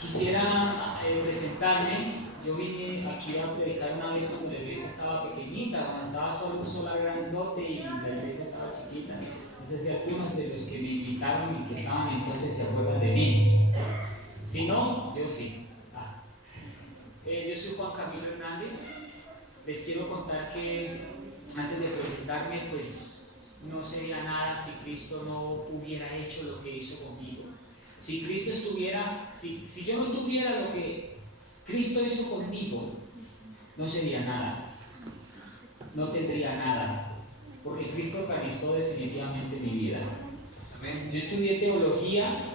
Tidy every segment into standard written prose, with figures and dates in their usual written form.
Quisiera presentarme. Yo vine aquí a predicar una vez cuando la iglesia estaba pequeñita, cuando estaba sola grandote y la iglesia estaba chiquita. No sé si algunos de los que me invitaron y que estaban entonces se acuerdan de mí. Si no, yo sí. Yo soy Juan Camilo Hernández. Les quiero contar que antes de presentarme, pues no sería nada si Cristo no hubiera hecho lo que hizo conmigo. Si Cristo estuviera, si yo no tuviera lo que Cristo hizo conmigo, no sería nada, no tendría nada, porque Cristo organizó definitivamente mi vida. Yo estudié teología,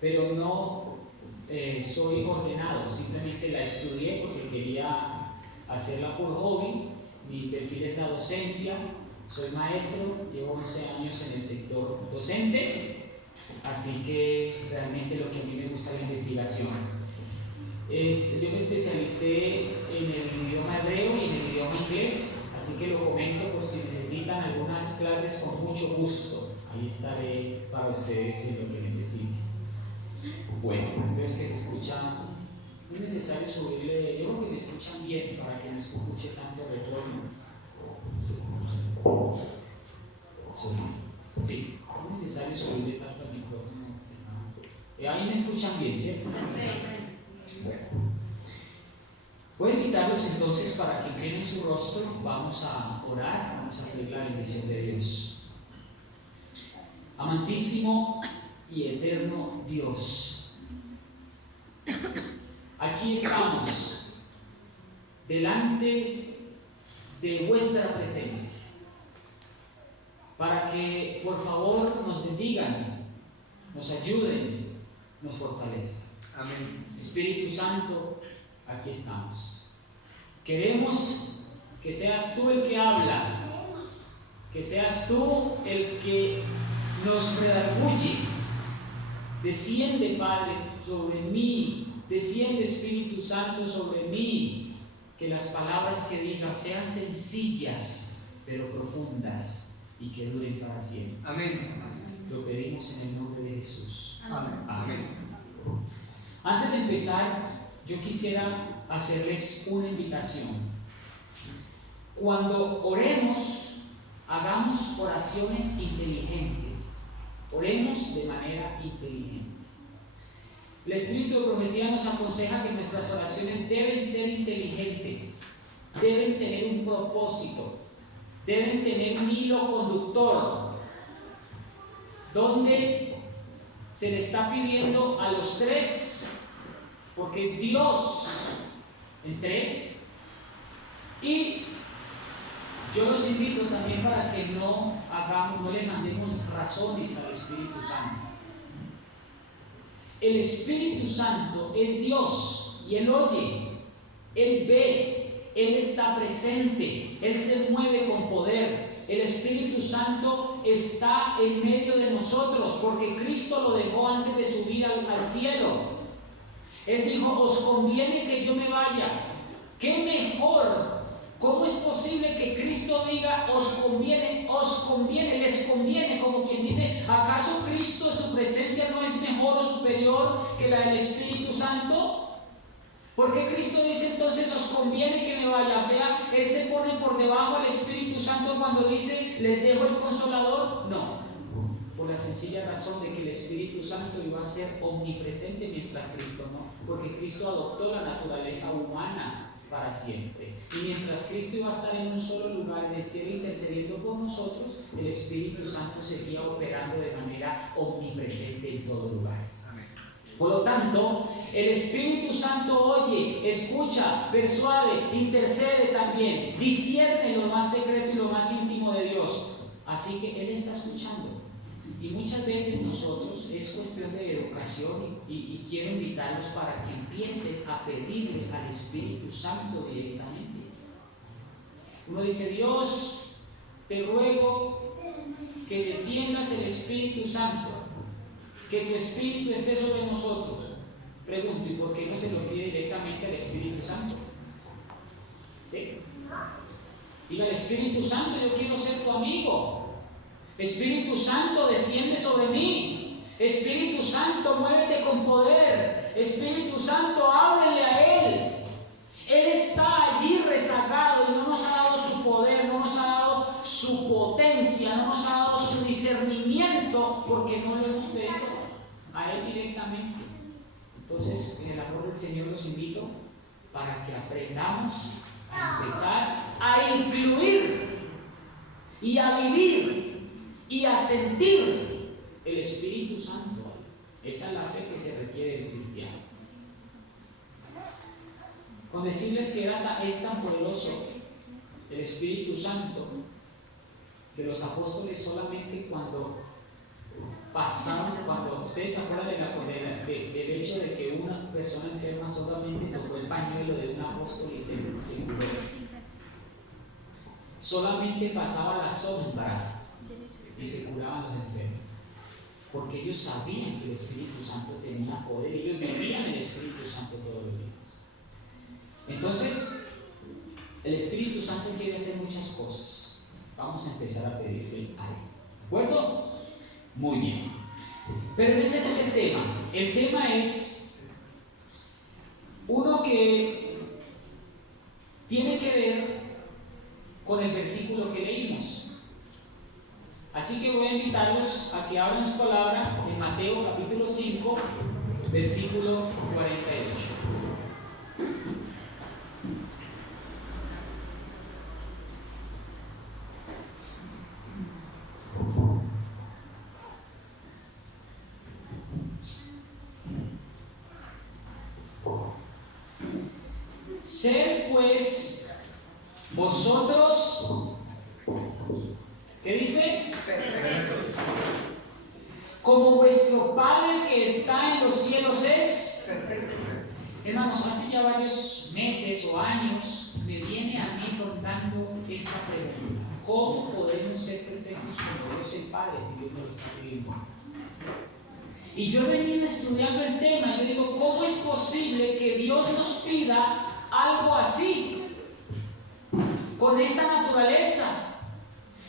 pero no soy ordenado, simplemente la estudié porque quería hacerla por hobby. Mi perfil es la docencia, soy maestro, llevo 11 años en el sector docente. Así que realmente lo que a mí me gusta es la investigación. Yo me especialicé en el idioma hebreo y en el idioma inglés, así que lo comento por si necesitan algunas clases con mucho gusto. Ahí estaré para ustedes en lo que necesiten. Bueno, creo que se escucha, no es necesario subirle, yo creo que me escuchan bien para que no se escuche tanto retorno. Sí, no es necesario subirle tanto al micrófono. Ahí me escuchan bien, ¿cierto? Bueno. Voy a invitarlos entonces para que inclinen su rostro. Vamos a orar, vamos a pedir la bendición de Dios. Amantísimo y eterno Dios, aquí estamos delante de vuestra presencia para que por favor nos bendigan, nos ayuden, nos fortalezcan. Amén. Espíritu Santo, aquí estamos. Queremos que seas tú el que habla, que seas tú el que nos redarguye. Desciende, Padre, sobre mí, desciende, Espíritu Santo, sobre mí, que las palabras que diga sean sencillas pero profundas y que duren para siempre. Amén. Lo pedimos en el nombre de Jesús. Amén. Amén. Antes de empezar, yo quisiera hacerles una invitación. Cuando oremos, hagamos oraciones inteligentes. Oremos de manera inteligente. El Espíritu de Profecía nos aconseja que nuestras oraciones deben ser inteligentes, deben tener un propósito, deben tener un hilo conductor, donde se le está pidiendo a los tres, porque es Dios en tres, y yo los invito también para que no le mandemos razones al Espíritu Santo. El Espíritu Santo es Dios y Él oye, Él ve, Él está presente, Él se mueve con poder. El Espíritu Santo está en medio de nosotros porque Cristo lo dejó antes de subir al cielo. Él dijo: os conviene que yo me vaya. ¿Qué mejor? ¿Cómo es posible que Cristo diga os conviene, les conviene? Como quien dice, ¿acaso Cristo, su presencia no es mejor o superior que la del Espíritu Santo? ¿Por qué Cristo dice entonces os conviene que me vaya? O sea, Él se pone por debajo del Espíritu Santo cuando dice les dejo el Consolador. No, por la sencilla razón de que el Espíritu Santo iba a ser omnipresente mientras Cristo no, porque Cristo adoptó la naturaleza humana para siempre. Y mientras Cristo iba a estar en un solo lugar en el cielo intercediendo por nosotros, el Espíritu Santo seguía operando de manera omnipresente en todo lugar. Por lo tanto, el Espíritu Santo oye, escucha, persuade, intercede también, discierne lo más secreto y lo más íntimo de Dios. Así que Él está escuchando. Y muchas veces nosotros es cuestión de educación y quiero invitarlos para que empiecen a pedirle al Espíritu Santo directamente. Uno dice: Dios, te ruego que desciendas el Espíritu Santo, que tu Espíritu esté sobre nosotros. Pregunto: ¿y por qué no se lo pide directamente al Espíritu Santo? ¿Sí? Diga al Espíritu Santo: yo quiero ser tu amigo. Espíritu Santo, desciende sobre mí. Espíritu Santo, muévete con poder. Espíritu Santo, háblenle a Él. Él está allí rezagado y no nos ha dado su poder, no nos ha dado su potencia, no nos ha dado su discernimiento porque no lo hemos pedido a Él directamente. Entonces, en el amor del Señor los invito para que aprendamos a empezar a incluir y a vivir y a sentir el Espíritu Santo. Esa es la fe que se requiere del cristiano. Con decirles que es tan poderoso el Espíritu Santo que los apóstoles solamente cuando pasaron, cuando ustedes se acuerdan del hecho de que una persona enferma solamente tocó el pañuelo de un apóstol y se curó. Solamente pasaba la sombra y se curaban los enfermos. Porque ellos sabían que el Espíritu Santo tenía poder, ellos vivían el Espíritu Santo todos los días. Entonces, el Espíritu Santo quiere hacer muchas cosas. Vamos a empezar a pedirle a Él. ¿De acuerdo? Muy bien. Pero ese no es el tema. El tema es uno que tiene que ver con el versículo que leímos. Así que voy a invitarlos a que abran su palabra en Mateo capítulo 5, versículo 48. Sed pues vosotros, ¿qué dice? Perfectos. Como vuestro Padre que está en los cielos es perfecto. Hermanos, hace ya varios meses o años me viene a mí rondando esta pregunta: ¿cómo podemos ser perfectos como Dios el Padre si Dios nos lo está pidiendo? Y yo he venido estudiando el tema y yo digo, ¿cómo es posible que Dios nos pida algo así, con esta naturaleza,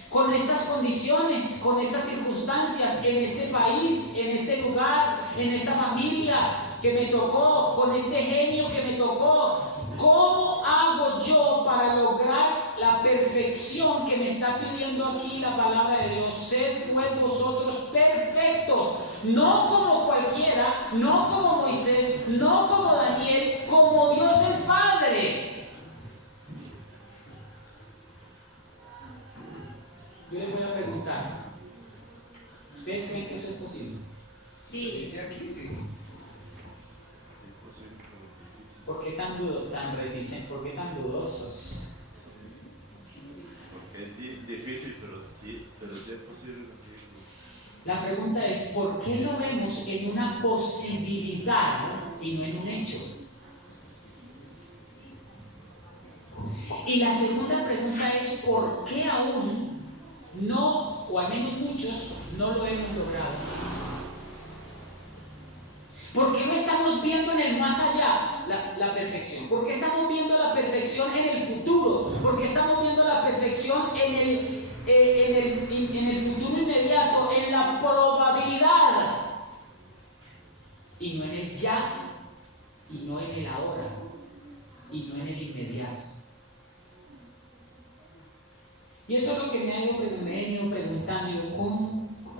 con estas condiciones, con estas circunstancias, en este país, en este lugar, en esta familia que me tocó, con este genio que me tocó? ¿Cómo hago yo para lograr la perfección que me está pidiendo aquí la palabra de Dios? Sed pues vosotros perfectos, no como cualquiera, no como Moisés, no como Daniel, como Dios el Padre. Yo les voy a preguntar, ¿ustedes creen que eso es posible? Sí. Dice aquí, sí. ¿Por qué tan reticentes? ¿Por qué tan dudosos? Porque es difícil, pero sí es posible. La pregunta es, ¿por qué lo vemos en una posibilidad y no en un hecho? Y la segunda pregunta es, ¿por qué aún no, o al menos muchos, no lo hemos logrado? ¿Por qué no estamos viendo en el más allá la perfección? ¿Por qué estamos viendo la perfección en el futuro? ¿Por qué estamos viendo la perfección en el futuro inmediato, en la probabilidad? Y no en el ya, y no en el ahora, y no en el inmediato. Y eso es lo que me he ido preguntando, digo,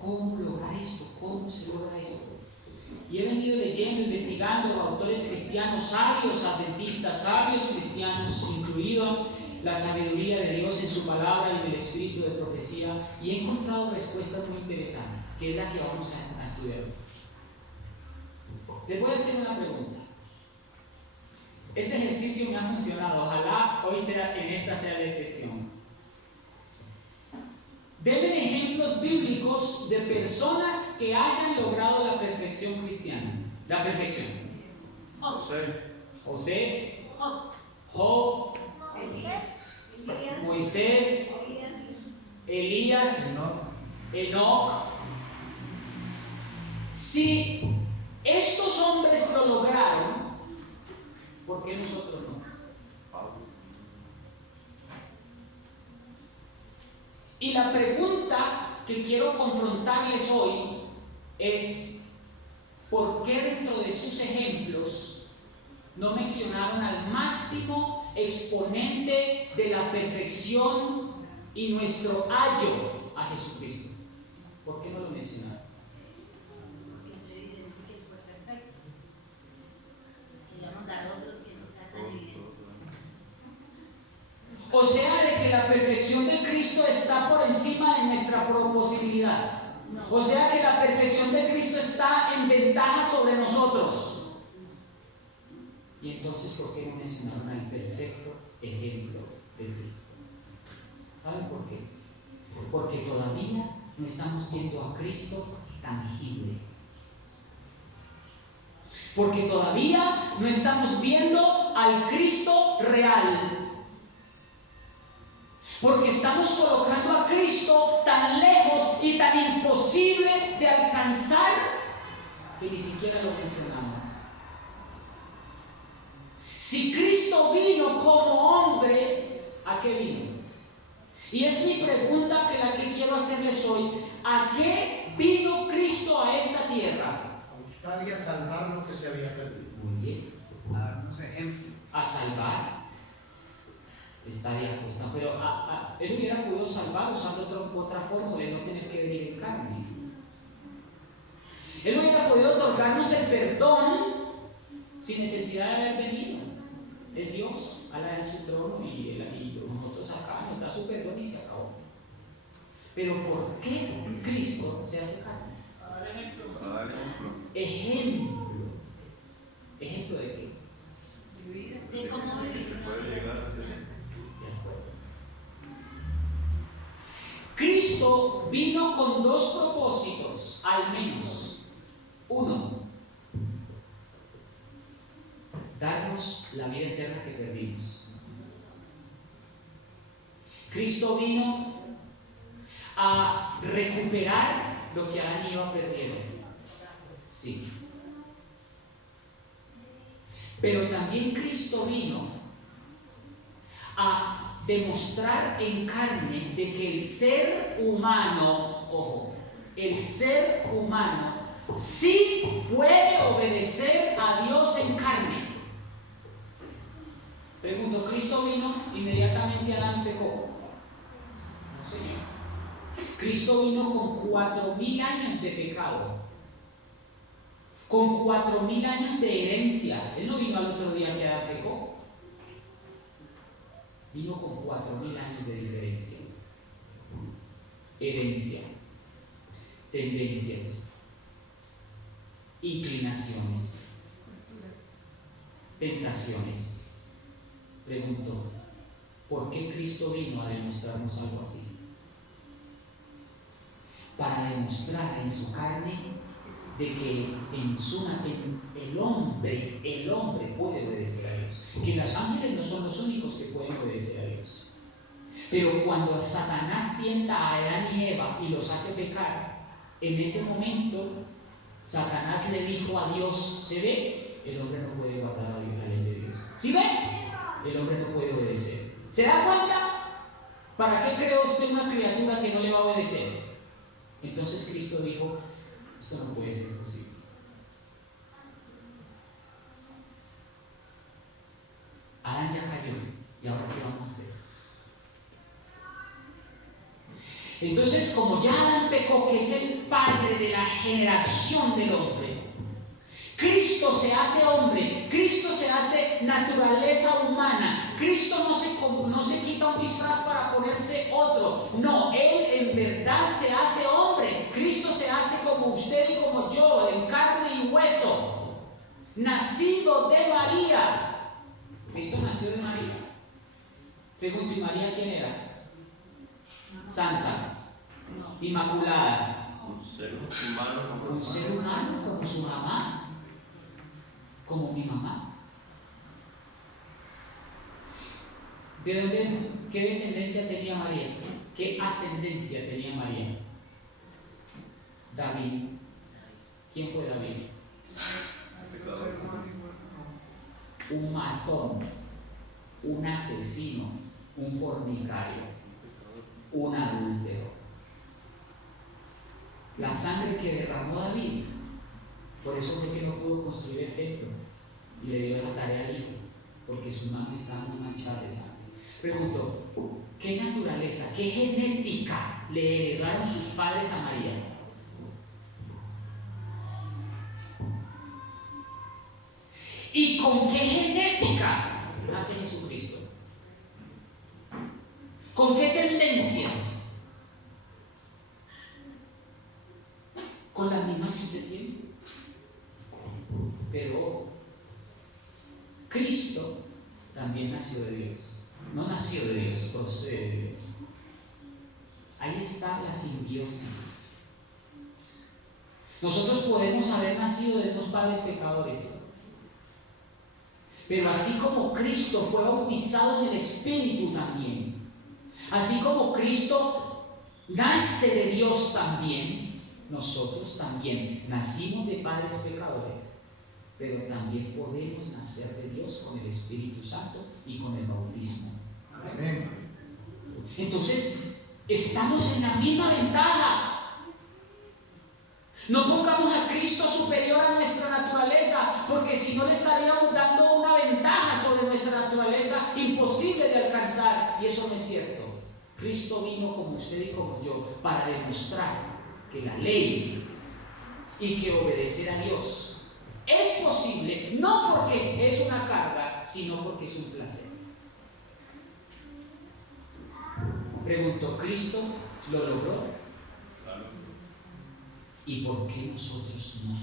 ¿cómo lograr esto? ¿Cómo se logra esto? Y he venido leyendo, investigando autores cristianos, sabios adventistas, sabios cristianos, incluido la sabiduría de Dios en su palabra y en el espíritu de profecía, y he encontrado respuestas muy interesantes, que es la que vamos a estudiar. Les voy a hacer una pregunta. Este ejercicio me ha funcionado, ojalá hoy en esta sea la excepción. Denme ejemplos bíblicos de personas que hayan logrado la perfección cristiana. La perfección. José, Job, Moisés, Elías, Enoc. Si estos hombres lo lograron, ¿por qué nosotros no? Y la pregunta que quiero confrontarles hoy es: ¿por qué dentro de sus ejemplos no mencionaron al máximo exponente de la perfección y nuestro ayo a Jesucristo? ¿Por qué no lo mencionaron? Porque es evidente que Él fue perfecto. Queríamos dar otros que no sean tan evidentes. O sea, de que la perfección de Cristo está por encima de nuestra posibilidad. O sea que la perfección de Cristo está en ventaja sobre nosotros. Y entonces, ¿por qué no mencionaron al perfecto ejemplo de Cristo? ¿Saben por qué? Porque todavía no estamos viendo a Cristo tangible. Porque todavía no estamos viendo al Cristo real. Porque estamos colocando a Cristo tan lejos y tan imposible de alcanzar que ni siquiera lo mencionamos. Si Cristo vino como hombre, ¿a qué vino? Y es mi pregunta la que quiero hacerles hoy. ¿A qué vino Cristo a esta tierra? A buscar y a salvar lo que se había perdido. Muy bien. A darnos ejemplo. A salvar. Está de acuerdo, pero él hubiera podido salvar usando otra forma de no tener que venir en carne. Él hubiera podido otorgarnos el perdón sin necesidad de haber venido. Es Dios, Alá en su trono y nosotros acá nos da su perdón y se acabó. Pero ¿por qué Cristo se hace carne? Ejemplo. ¿Ejemplo de qué? De cómo vivir. Cristo vino con dos propósitos, al menos. Uno, darnos la vida eterna que perdimos. Cristo vino a recuperar lo que Adán y Eva perdieron. Sí. Pero también Cristo vino a demostrar en carne de que el ser humano, ojo, el ser humano sí puede obedecer a Dios en carne. Pregunto, ¿Cristo vino inmediatamente Adán pecó? No, señor. Cristo vino con 4.000 años de pecado, con 4.000 años de herencia. Él no vino al otro día que Adán pecó. Vino con 4.000 años de diferencia. Herencia, tendencias, inclinaciones, tentaciones. Pregunto, ¿por qué Cristo vino a demostrarnos algo así? Para demostrar en su carne de que el hombre puede obedecer a Dios, que los ángeles no son los únicos que pueden obedecer a Dios. Pero cuando Satanás tienta a Adán y Eva y los hace pecar, en ese momento Satanás le dijo a Dios: ¿se ve? El hombre no puede guardar la ley de Dios. ¿Sí ve? El hombre no puede obedecer. ¿Se da cuenta? ¿Para qué creó usted una criatura que no le va a obedecer? Entonces Cristo dijo: esto no puede ser posible. Adán ya cayó, ¿y ahora qué vamos a hacer? Entonces, como ya Adán pecó, que es el padre de la generación del hombre, Cristo se hace hombre, Cristo se hace naturaleza humana. Cristo no se quita un disfraz para ponerse otro. No, Él en verdad se hace hombre. Cristo se hace como usted y como yo, en carne y hueso, nacido de María. Cristo nació de María. Pregunto, ¿y María quién era? Santa, inmaculada, Un ser humano como un ser humano como su mamá, como mi mamá. ¿Qué descendencia tenía María? ¿Qué ascendencia tenía María? David. ¿Quién fue David? Un matón, un asesino, un fornicario, un adúltero. La sangre que derramó David, por eso fue que no pudo construir el templo. y le dio la tarea al hijo, porque sus manos estaban muy manchadas de sangre. Pregunto, ¿qué naturaleza, qué genética le heredaron sus padres a María? ¿Y con qué genética nace Jesucristo? ¿Con qué tendencias? ¿Con las mismas que usted tiene? Pero Cristo también nació de Dios. No nació de Dios, procede de Dios. Ahí está la simbiosis. Nosotros podemos haber nacido de unos padres pecadores, pero así como Cristo fue bautizado en el Espíritu también, así como Cristo nace de Dios también, nosotros también nacimos de padres pecadores, pero también podemos nacer de Dios con el Espíritu Santo y con el bautismo. Amén. Entonces, estamos en la misma ventaja. No pongamos a Cristo superior a nuestra naturaleza, porque si no le estaríamos dando una ventaja sobre nuestra naturaleza imposible de alcanzar, y eso no es cierto. Cristo vino como usted y como yo para demostrar que la ley y que obedecer a Dios es posible, no porque es una carga, sino porque es un placer. Pregunto, ¿Cristo lo logró? ¿Y por qué nosotros no?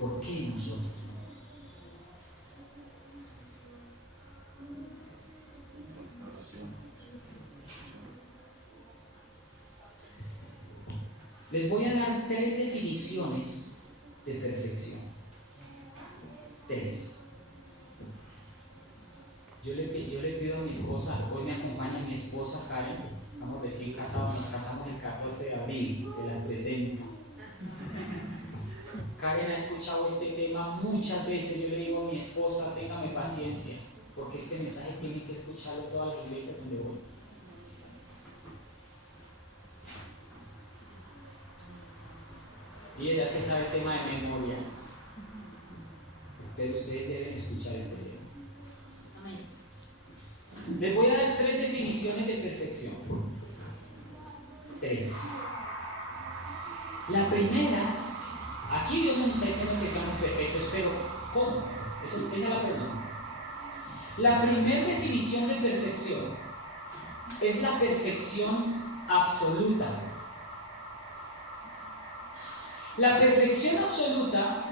¿Por qué nosotros no? Les voy a dar 3 definiciones de perfección. 3. Yo le pido a mi esposa, hoy me acompaña mi esposa Karen, vamos recién casados, nos casamos el 14 de abril, se las presento. Karen ha escuchado este tema muchas veces, yo le digo a mi esposa, téngame paciencia, porque este mensaje tiene que escucharlo todas las iglesias donde voy. Y ella se sabe el tema de memoria, pero ustedes deben escuchar este tema. Les voy a dar 3 definiciones de perfección. 3. La primera, aquí Dios nos está diciendo que seamos perfectos, pero ¿cómo? Esa es la pregunta. La primera definición de perfección es la perfección absoluta. La perfección absoluta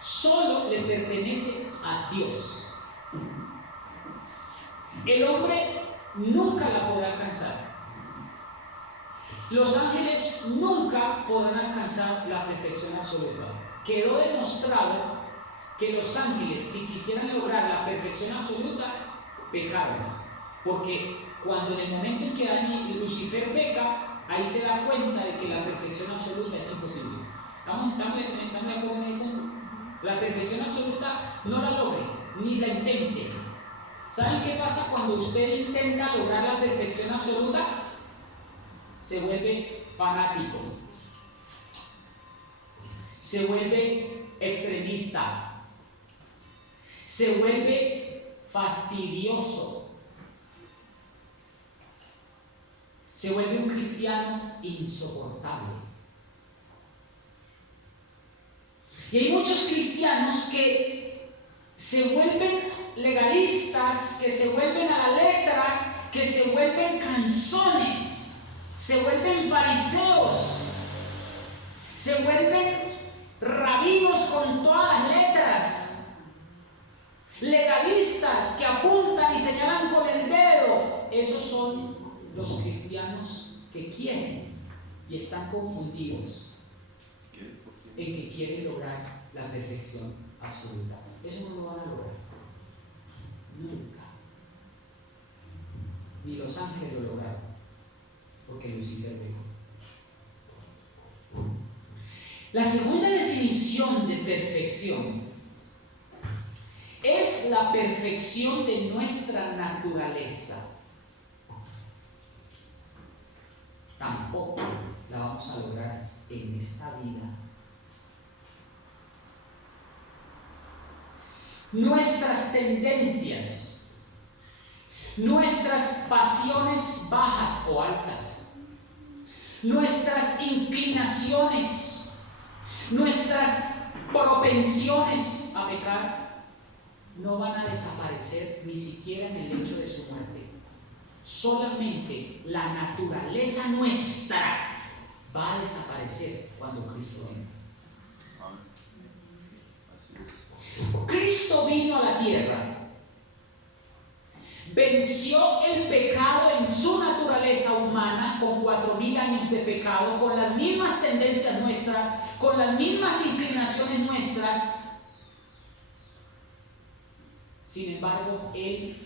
solo le pertenece a Dios. El hombre nunca la podrá alcanzar. Los ángeles nunca podrán alcanzar la perfección absoluta. Quedó demostrado que los ángeles, si quisieran lograr la perfección absoluta, pecaron. Porque cuando en el momento en que Lucifer peca, ahí se da cuenta de que la perfección absoluta es imposible. ¿Estamos de acuerdo en ese punto? La perfección absoluta no la logre, ni la intente. ¿Saben qué pasa cuando usted intenta lograr la perfección absoluta? Se vuelve fanático, se vuelve extremista, se vuelve fastidioso, se vuelve un cristiano insoportable. Y hay muchos cristianos que se vuelven legalistas, que se vuelven a la letra, que se vuelven canzones, se vuelven fariseos, se vuelven rabinos con todas las letras, legalistas que apuntan y señalan con el dedo. Esos son los cristianos que quieren y están confundidos en que quieren lograr la perfección absoluta. Eso no lo van a lograr. Nunca. Ni los ángeles lo lograron, porque Lucifer pecó. La segunda definición de perfección es la perfección de nuestra naturaleza. Tampoco la vamos a lograr lograr en esta vida. Nuestras tendencias, nuestras pasiones bajas o altas, nuestras inclinaciones, nuestras propensiones a pecar no van a desaparecer ni siquiera en el hecho de su muerte. Solamente la naturaleza nuestra va a desaparecer cuando Cristo venga. Cristo vino a la tierra, venció el pecado en su naturaleza humana con 4000 años de pecado, con las mismas tendencias nuestras, con las mismas inclinaciones nuestras. Sin embargo, Él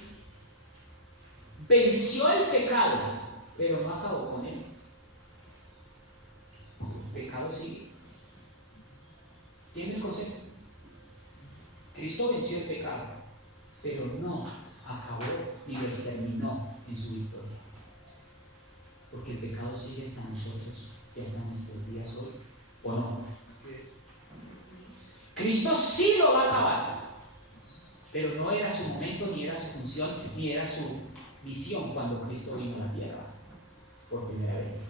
venció el pecado, pero no acabó con él. El pecado sigue. ¿Entiende el concepto? Cristo venció el pecado, pero no acabó ni lo exterminó en su victoria. Porque el pecado sigue hasta nosotros y hasta nuestros días hoy, ¿o no? Así es. Cristo sí lo va a acabar, pero no era su momento, ni era su función, ni era su misión cuando Cristo vino a la tierra por primera vez.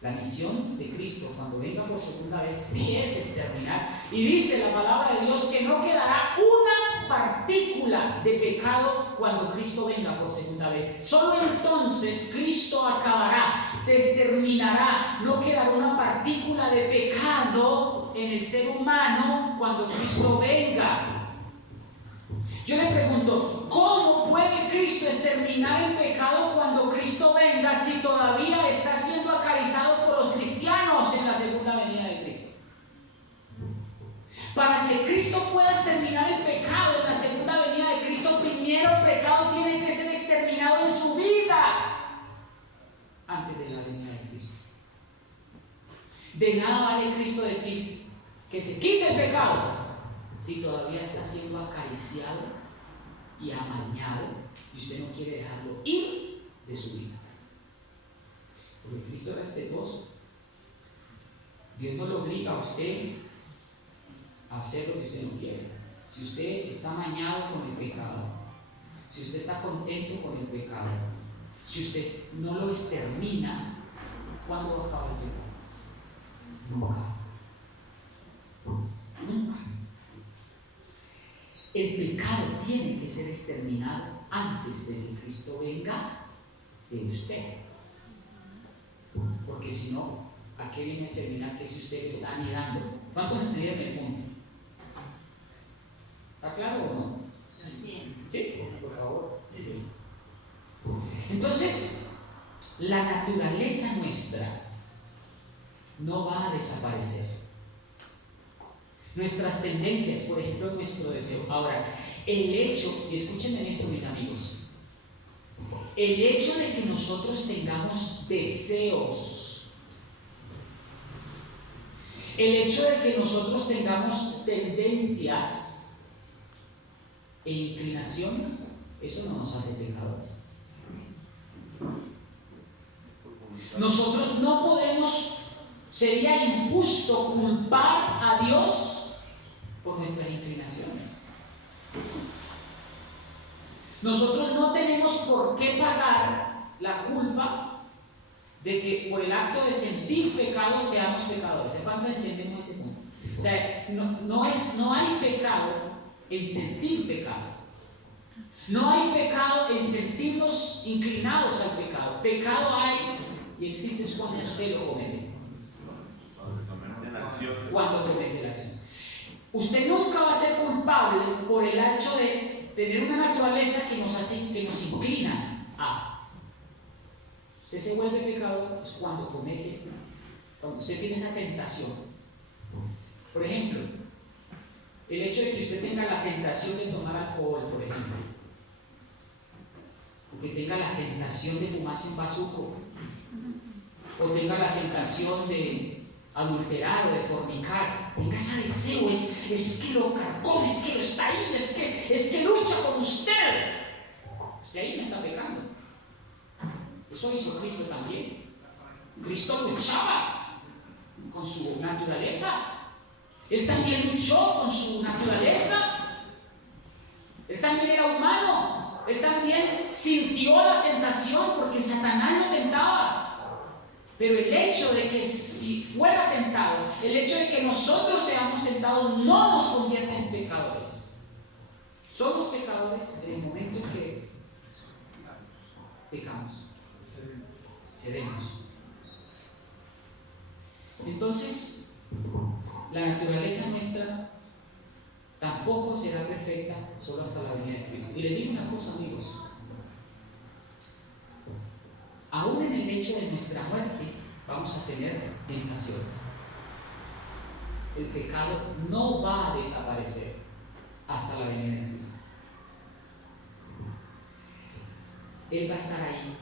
La misión de Cristo cuando venga por segunda vez sí es exterminar, y dice la palabra de Dios que no quedará una partícula de pecado cuando Cristo venga por segunda vez. Solo entonces Cristo acabará, exterminará, no quedará una partícula de pecado en el ser humano cuando Cristo venga. Yo le pregunto, ¿cómo puede Cristo exterminar el pecado cuando Cristo venga si todavía está siendo acariciado por los cristianos en la segunda venida de Cristo? Para que Cristo pueda exterminar el pecado en la segunda venida de Cristo, primero el pecado tiene que ser exterminado en su vida antes de la venida de Cristo. De nada vale Cristo decir que se quite el pecado si todavía está siendo acariciado y amañado y usted no quiere dejarlo ir de su vida. Porque Cristo es respetuoso. Dios no lo obliga a usted a hacer lo que usted no quiere. Si usted está amañado con el pecado, si usted está contento con el pecado, si usted no lo extermina, ¿cuándo va a acabar el pecado? Nunca. El pecado tiene que ser exterminado antes de que Cristo venga de usted. Porque si no, ¿a qué viene a exterminar que si usted lo está anidando? ¿Cuántos entendieron el punto? ¿Está claro o no? Sí, por favor. Entonces, la naturaleza nuestra no va a desaparecer. Nuestras tendencias, por ejemplo, nuestro deseo. Ahora, el hecho, y escúchenme esto, mis amigos, el hecho de que nosotros tengamos deseos, el hecho de que nosotros tengamos tendencias e inclinaciones, eso no nos hace pecadores. Nosotros no podemos, sería injusto culpar a Dios por nuestras inclinaciones. Nosotros no tenemos por qué pagar la culpa de que por el acto de sentir pecado seamos pecadores. ¿Cuántos entendemos ese punto? O sea, no hay pecado en sentir pecado. No hay pecado en sentirnos inclinados al pecado. Pecado hay y existe cuando usted lo comete. Cuando comete la acción. Usted nunca va a ser culpable por el hecho de tener una naturaleza que nos inclina a. Usted se vuelve pecador es cuando usted tiene esa tentación. Por ejemplo, el hecho de que usted tenga la tentación de tomar alcohol, por ejemplo, o que tenga la tentación de fumarse un bazuco, o tenga la tentación de adulterar o de fornicar, tenga ese deseo, es que lo carcome, es que lo está ahí, es que lucha con usted. Usted ahí no está pecando. Eso hizo Cristo también. Cristo luchaba con su naturaleza. Él también luchó con su naturaleza. Él también era humano. Él también sintió la tentación porque Satanás lo tentaba. Pero el hecho de que si fuera tentado, el hecho de que nosotros seamos tentados no nos convierte en pecadores. Somos pecadores en el momento en que pecamos, cedemos. Entonces, la naturaleza nuestra tampoco será perfecta solo hasta la venida de Cristo. Y les digo una cosa, amigos, aún en el hecho de nuestra muerte vamos a tener tentaciones. El pecado no va a desaparecer hasta la venida de Cristo. Él va a estar ahí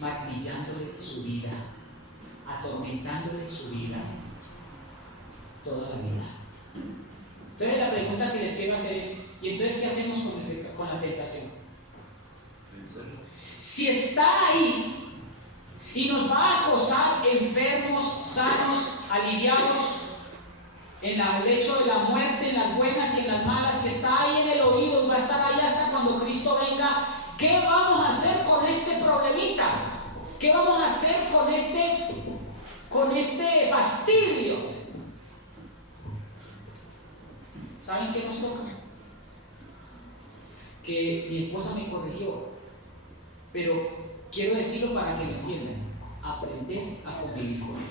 martillándole su vida, atormentándole su vida toda la vida. Entonces la pregunta que les quiero hacer es, ¿y entonces qué hacemos con la tentación? Si está ahí y nos va a acosar enfermos, sanos, aliviados, en el lecho de la muerte, en las buenas y en las malas, si está ahí en el oído y va a estar ahí hasta cuando Cristo venga, ¿qué vamos a hacer con este problemita? ¿Qué vamos a hacer con este fastidio? ¿Saben qué nos toca? Que mi esposa me corrigió, pero quiero decirlo para que lo entiendan. Aprender a convivir con él.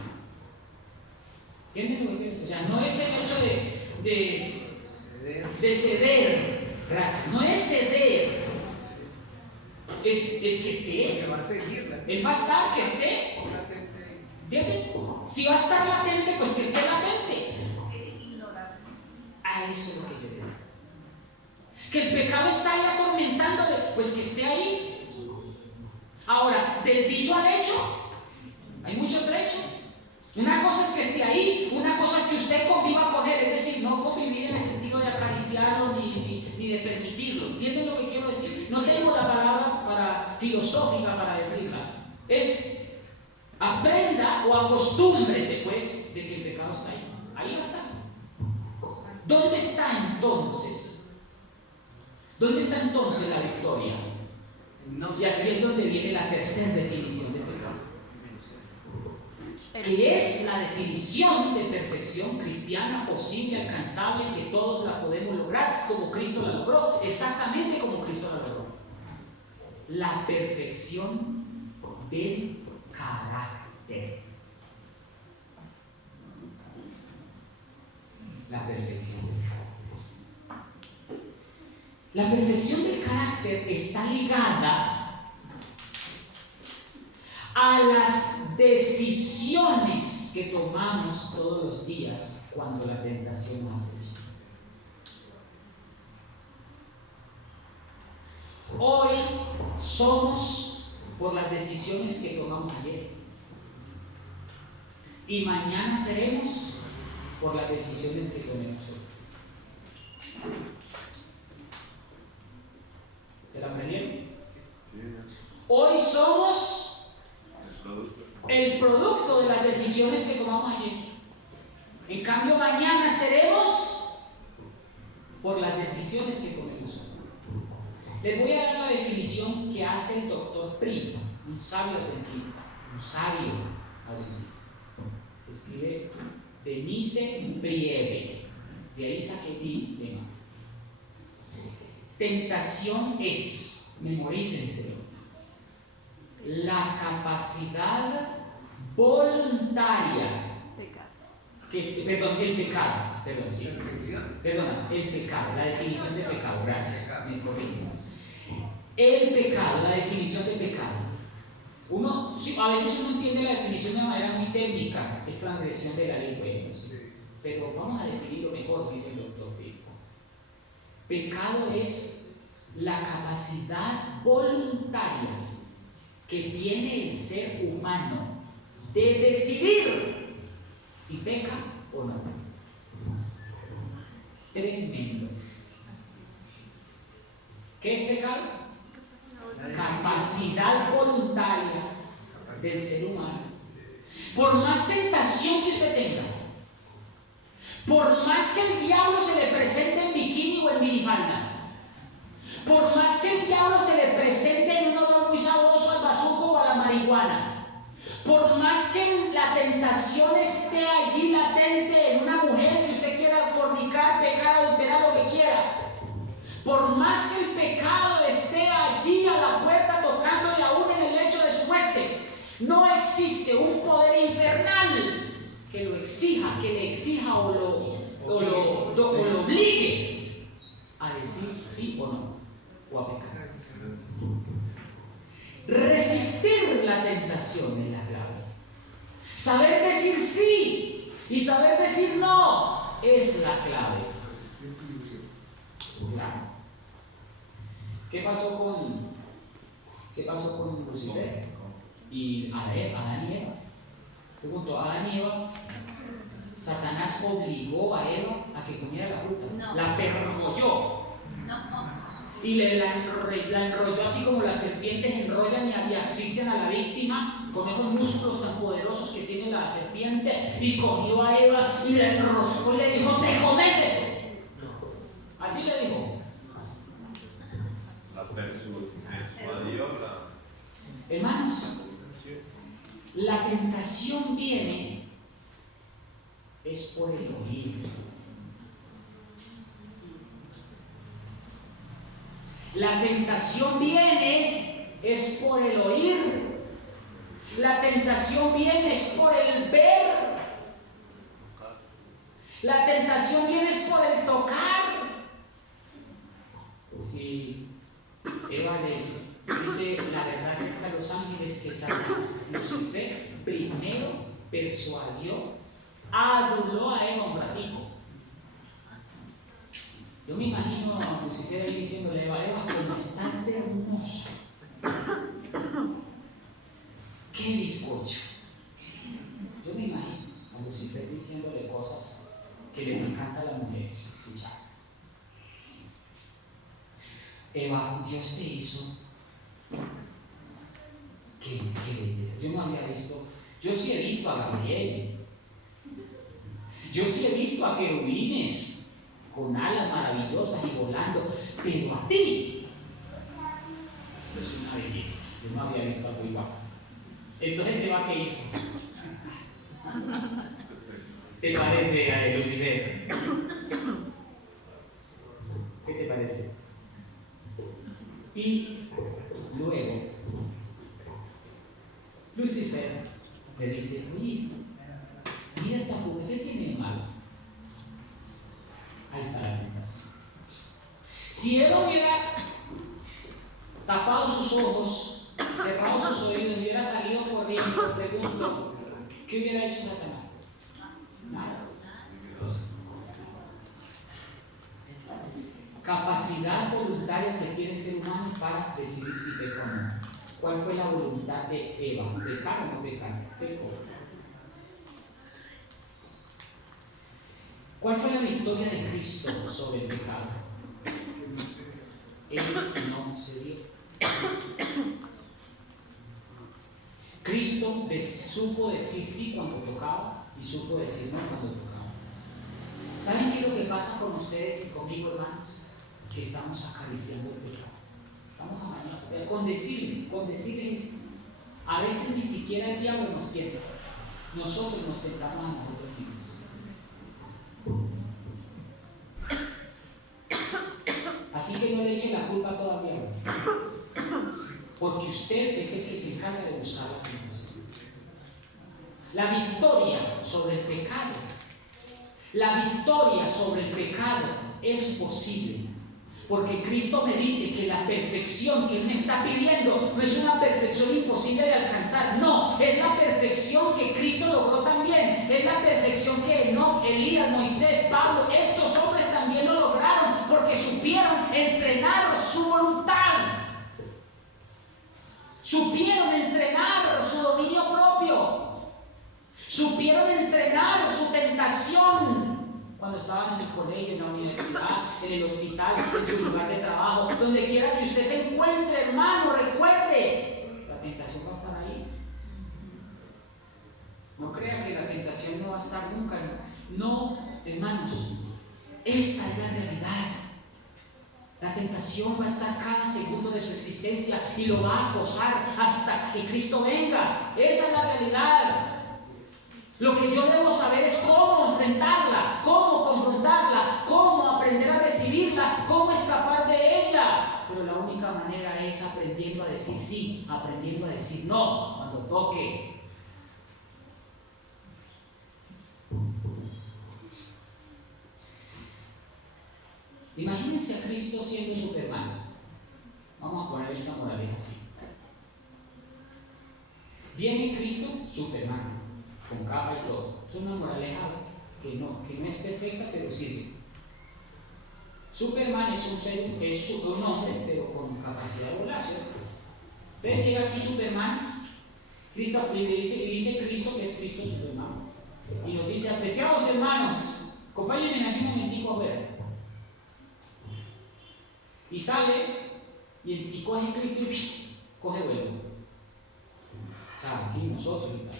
¿Entienden lo que quiero decir? O sea, no es el hecho de ceder, gracias. No es ceder. Es que esté. Que va a seguir. Él va a estar, que esté. ¿Entienden? Si va a estar latente, pues que esté latente. A eso es lo que yo digo. Que el pecado está ahí atormentándole, pues que esté ahí. Ahora, del dicho al hecho, hay mucho trecho. Una cosa es que esté ahí, una cosa es que usted conviva con él, es decir, no convivir en el sentido de acariciarlo ni de permitirlo. ¿Entienden lo que quiero decir? No tengo la palabra filosófica para decirla. Es aprenda o acostúmbrese, pues, de que el pecado está ahí. Ahí va a estar. ¿Dónde está entonces? ¿Dónde está entonces la victoria? Y aquí es donde viene la tercera definición de pecado, que es la definición de perfección cristiana posible, alcanzable, que todos la podemos lograr como Cristo la logró, exactamente como Cristo la logró. La perfección del carácter. La perfección del carácter. La perfección del carácter está ligada a las decisiones que tomamos todos los días cuando la tentación nos acecha. Hoy somos por las decisiones que tomamos ayer y mañana seremos por las decisiones que tomemos hoy. ¿Te la aprendieron? Hoy somos el producto de las decisiones que tomamos ayer. En cambio, mañana seremos por las decisiones que tomemos hoy. Les voy a dar la definición que hace el doctor Pri, un sabio adventista. Se escribe Denise Priebe. De ahí saqué Pi de más. Tentación es, memorícenselo, la capacidad voluntaria, el pecado, la definición de pecado, gracias, me corriges. El pecado, la definición de pecado. A veces uno entiende la definición de manera muy técnica, es transgresión de la ley, bueno, sí. Pero vamos a definirlo mejor, dice el doctor Pico. Pecado es la capacidad voluntaria que tiene el ser humano de decidir si peca o no. Tremendo. ¿Qué es pecado? Capacidad voluntaria del ser humano. Por más tentación que usted tenga, Por más que el diablo se le presente en bikini o en minifalda, por más que el diablo se le presente en un olor muy sabroso al bazuco o a la marihuana, por más que la tentación esté allí latente en una mujer que usted quiera fornicar, pecar, adulterar, lo que quiera, por más que el pecado esté allí a la puerta tocando y aún en el lecho de su muerte, no existe un poder infernal que lo exija, que le exija o lo obligue a decir sí o no, o a pecar. Resistir la tentación es la clave. Saber decir sí y saber decir no es la clave. Claro. ¿Qué pasó con Lucifer y Adán y Eva? Pregunto, ¿Adán y Eva, Satanás obligó a Eva a que comiera la fruta? No. La perrolló. No. Y la enrolló así como las serpientes enrollan y asfixian a la víctima con esos músculos tan poderosos que tiene la serpiente, y cogió a Eva y la enroscó y le dijo: ¿te comes esto? Así le dijo. La persuadió. Hermanos, la tentación viene es por el oír. La tentación viene es por el oír. La tentación viene es por el ver. La tentación viene es por el tocar. Si Eva le dice la verdad acerca de los ángeles, que Lucifer primero persuadió, aduló a Eva un ratico. Yo me imagino a Lucifer ahí diciéndole: Eva, ¿cómo estás de hermosa? ¡Qué bizcocho! Yo me imagino a Lucifer diciéndole cosas que les encanta a la mujer escuchar. Eva, Dios te hizo. ¡Qué belleza! Yo no había visto. Yo sí he visto a Gabriel. Yo sí he visto a querubines con alas maravillosas y volando, pero a ti, esto es una belleza. Yo no había visto algo igual. Entonces, Eva, ¿qué hizo? ¿Te parece a Lucifer? ¿Qué te parece? Y luego, Lucifer le dice: oye, mira esta fruta, ¿qué tiene de malo? Ahí está la tentación. Si Eva hubiera tapado sus ojos, cerrado sus oídos y hubiera salido corriendo, pregunto, ¿qué hubiera hecho Satanás? Nada. Capacidad voluntaria que tiene el ser humano para decidir si peca o no. ¿Cuál fue la voluntad de Eva? ¿Pecar o no pecar? Pecó. ¿Cuál fue la victoria de Cristo sobre el pecado? Él no se dio. Cristo supo decir sí cuando tocaba y supo decir no cuando tocaba. ¿Saben qué es lo que pasa con ustedes y conmigo, hermanos? Que estamos acariciando el pecado. Estamos amañando. Con decirles, a veces ni siquiera el diablo nos tienta. Nosotros nos tentamos a nosotros mismos. Así que no le eche la culpa todavía, porque usted es el que se encarga de buscar la tentación. La victoria sobre el pecado, es posible, porque Cristo me dice que la perfección que Él me está pidiendo no es una perfección imposible de alcanzar, no, es la perfección que Cristo logró también, es la perfección que Enoc, Elías, Moisés, Pablo, estos hombres también lo lograron, porque supieron entrenar su voluntad, supieron entrenar su dominio propio, supieron entrenar su tentación. Cuando estaban en el colegio, en la universidad, en el hospital, en su lugar de trabajo, donde quiera que usted se encuentre, hermano, recuerde, la tentación va a estar ahí. No crea que la tentación no va a estar nunca No, hermanos, esta es la realidad. La tentación va a estar cada segundo de su existencia y lo va a acosar hasta que Cristo venga. Esa es la realidad. Lo que yo debo saber es cómo enfrentarla, cómo confrontarla, cómo aprender a recibirla, cómo escapar de ella. Pero la única manera es aprendiendo a decir sí, aprendiendo a decir no cuando toque. Imagínense a Cristo siendo Superman. Vamos a poner esta moraleja así. Viene Cristo, Superman, con capa y todo. Es una moraleja que no es perfecta, pero sirve. Superman es un hombre, pero con capacidad de volar, ¿cierto? Entonces llega aquí Superman, Cristo dice Cristo que es Cristo Superman, y nos dice: apreciados hermanos, acompáñenme aquí un momentico a ver. Y sale y coge Cristo y coge vuelo. O sea, aquí nosotros y tal.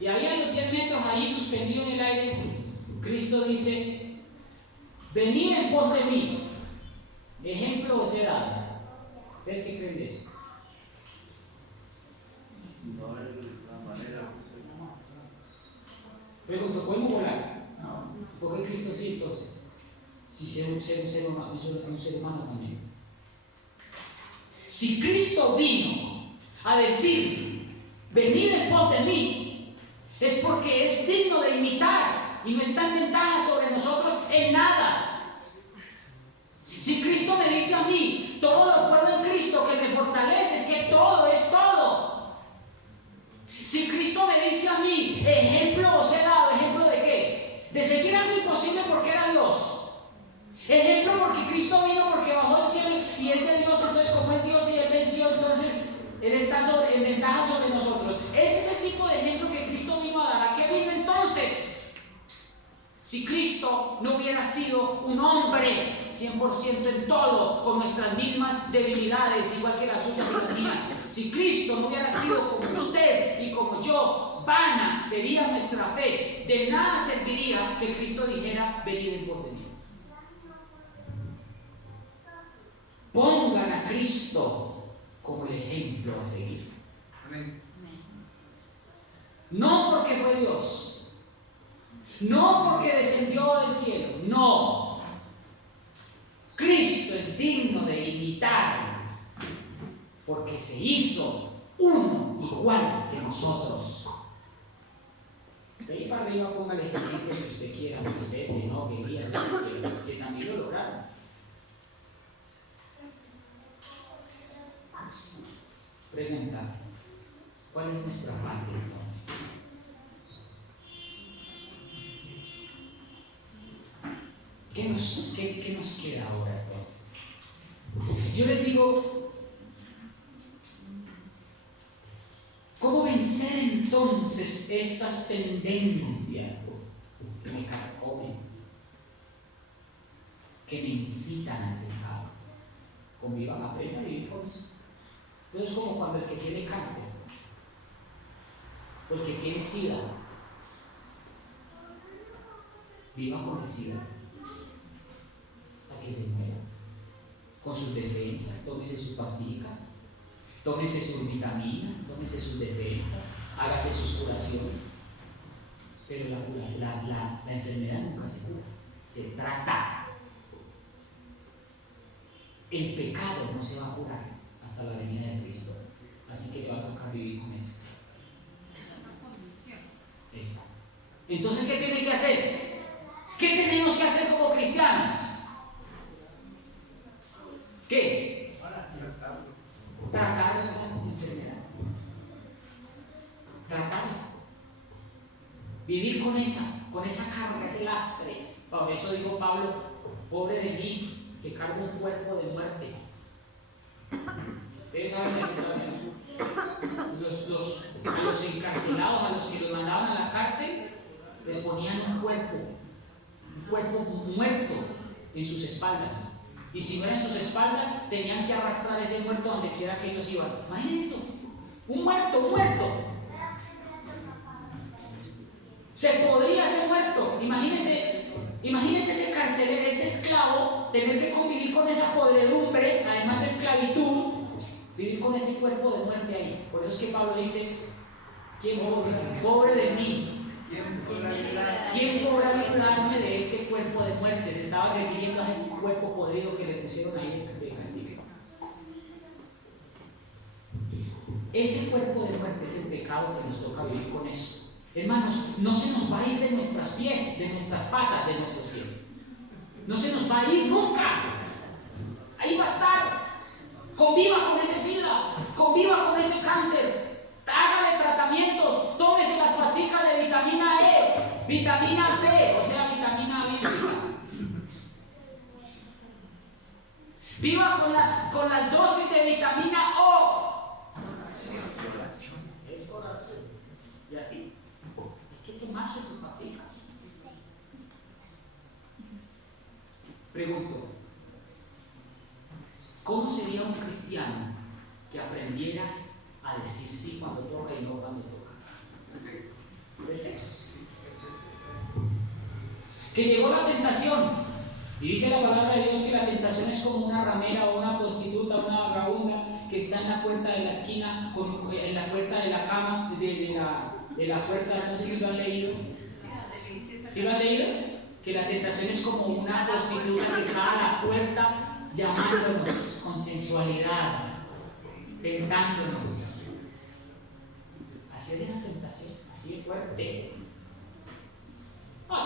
Y ahí a los 10 metros, ahí suspendido en el aire, Cristo dice: venid en pos de mí. Ejemplo os he dado. ¿Ustedes qué creen de eso? No es la manera. Pregunto, ¿podemos volar? No. ¿Por qué Cristo sí entonces? Si un ser humano también. Si Cristo vino a decir: venid en pos de mí, es porque es digno de imitar y no está en ventaja sobre nosotros en nada. Si Cristo me dice a mí: todo lo puedo en Cristo que me fortalece, es que todo es todo. Si Cristo me dice a mí: ejemplo os he dado, ¿ejemplo de qué? De seguir algo imposible porque era Dios. Ejemplo porque Cristo vino, porque bajó del cielo y es de Dios, entonces como es Dios y Él venció, entonces Él está en ventaja sobre nosotros. Ese es el tipo de ejemplo que Cristo vino a dar. ¿A qué vino entonces? Si Cristo no hubiera sido un hombre 100% en todo, con nuestras mismas debilidades, igual que las suyas y las mías. Si Cristo no hubiera sido como usted y como yo, vana sería nuestra fe. De nada serviría que Cristo dijera: venid en pos de mí. Pongan a Cristo como el ejemplo a seguir. Amén. No porque fue Dios, no porque descendió del cielo, no. Cristo es digno de imitar porque se hizo uno igual que nosotros. De ahí para arriba póngale ejemplos que usted quiera, Moisés, Enoc, Elías, que también lo lograron. Pregunta: ¿cuál es nuestra parte entonces? ¿Qué nos queda ahora entonces? Yo les digo, ¿cómo vencer entonces estas tendencias que me carcomen, que me incitan al pecado? Convivan, aprendan a vivir con eso. Pero es como cuando el que tiene cáncer, o el que tiene SIDA, viva con el SIDA hasta que se muera, con sus defensas. Tómese sus pastillas, tómese sus vitaminas, tómese sus defensas, hágase sus curaciones, pero la enfermedad nunca se cura, se trata. El pecado no se va a curar hasta la venida de Cristo, así que le va a tocar vivir con eso. Eso. Entonces, ¿qué tiene que hacer? ¿Qué tenemos que hacer como cristianos? ¿Qué? Tratar la enfermedad. Tratarla. Vivir con esa carga, ese lastre. Por eso dijo Pablo: pobre de mí, que cargo un cuerpo de muerte. Ustedes saben la historia. Los encarcelados, a los que los mandaban a la cárcel, les ponían un cuerpo muerto en sus espaldas. Y si no era en sus espaldas, tenían que arrastrar ese muerto donde quiera que ellos iban. Imagínense eso, un muerto. Se podría ser muerto. Imagínese ese carcelero, ese esclavo, tener que convivir con esa podredumbre, además de esclavitud, vivir con ese cuerpo de muerte ahí. Por eso es que Pablo dice: ¿quién pobre de mí? ¿Quién podrá librarme de este cuerpo de muerte? Se estaba refiriendo a ese cuerpo podrido que le pusieron ahí de castigo. Ese cuerpo de muerte es el pecado que nos toca vivir con eso. Hermanos, no se nos va a ir de nuestros pies, de nuestras patas, de nuestros pies. No se nos va a ir nunca. Ahí va a estar. Conviva con ese SIDA, conviva con ese cáncer, hágale tratamientos, tómese las pastillas de vitamina E, vitamina B, o sea, vitamina B. Viva con las dosis de vitamina O. Es oración. Y así. Hay que tomarse sus pastillas. Pregunto: ¿cómo sería un cristiano que aprendiera a decir sí cuando toca y no cuando toca? Perfecto. Que llegó la tentación. Y dice la palabra de Dios que la tentación es como una ramera o una prostituta, una vagabunda que está en la puerta de la esquina, en la puerta de la cama, de la puerta, no sé si lo han leído. ¿Sí lo han leído? Que la tentación es como una prostituta que está a la puerta llamándonos con sensualidad, tentándonos. Así es la tentación, así de fuerte.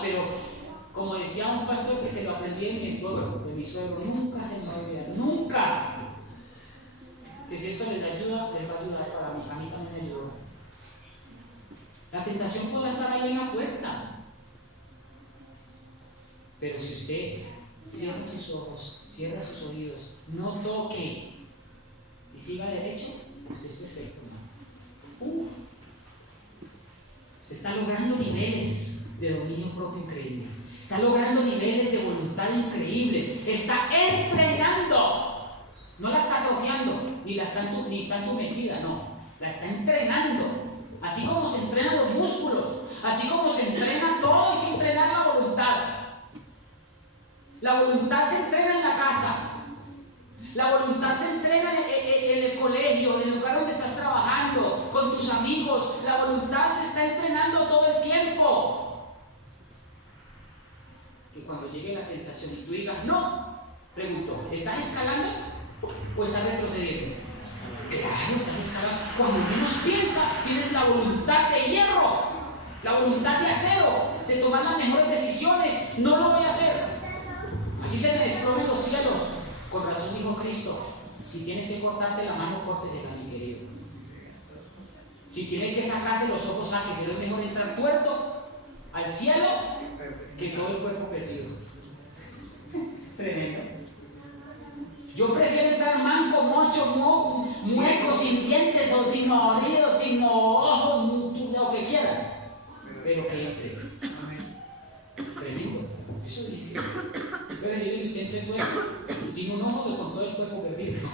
Pero como decía un pastor que se lo aprendí de mi suegro, nunca se me va a olvidar, nunca. Que si esto les ayuda, les va a ayudar para mí. A mí también me ayudó. La tentación puede estar ahí en la puerta. Pero si usted cierra sus ojos, cierra sus oídos, no toque y siga derecho, usted es perfecto, ¿no? Se está logrando niveles de dominio propio increíbles. Está logrando niveles de voluntad increíbles. Está entrenando. No la está atrofiando, ni está entumecida, no. La está entrenando. Así como se entrenan los músculos, así como se entrena todo, hay que entrenar la voluntad. La voluntad se entrena en la casa. La voluntad se entrena en el colegio, en el lugar donde estás trabajando, con tus amigos. La voluntad se está entrenando todo el tiempo. Que cuando llegue la tentación y tú digas no, pregunto, ¿estás escalando o estás retrocediendo? Claro, estás escalando. Cuando menos piensas, tienes la voluntad de hierro, la voluntad de acero, de tomar las mejores decisiones. No lo voy a hacer. Así se me desplomen los cielos. Con razón dijo Cristo: si tienes que cortarte la mano, córtesela, mi querido. Si tienes que sacarse los ojos, sáquese. Es mejor entrar tuerto al cielo que todo el cuerpo perdido. Tremendo. Yo prefiero entrar manco, mocho, mueco, sin dientes o sin oídos, sin ojos, lo que quiera, pero que entre. Tremendo. Eso dije. Pero dile que usted entre todo, sin un ojo, con todo el cuerpo perdido.